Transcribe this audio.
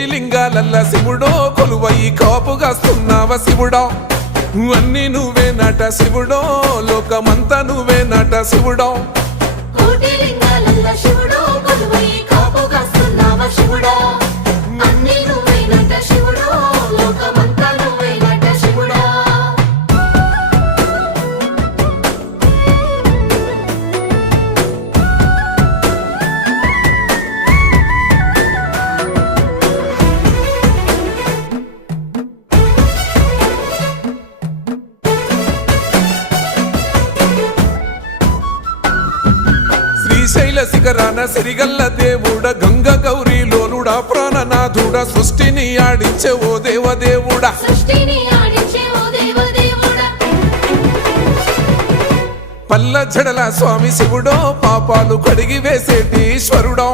కోటి లింగాలల్ల శివుడో కొలువయి కాపుగాస్తున్నావ శివుడా అన్ని నువ్వే నట శివుడో లోకమంతా నువ్వే నట శివుడో కోటి లింగాలల్ల శివుడో కొలువయి కాపుగాస్తున్నావ శివుడా అన్ని నువ్వే నట శివుడో లోకమంతా నువ్వే నట శివుడా శ్రీశైల శిఖరాన సిరిగల్ల దేవుడ గంగ గౌరీ లోలుడా ప్రాణనాథుడ సృష్టిని ఆడించే ఓ దేవదేవుడా సృష్టిని ఆడించే ఓ దేవదేవుడా పల్ల జడల స్వామి శివుడో పాపాలు కడిగి వేసేటి ఈశ్వరుడో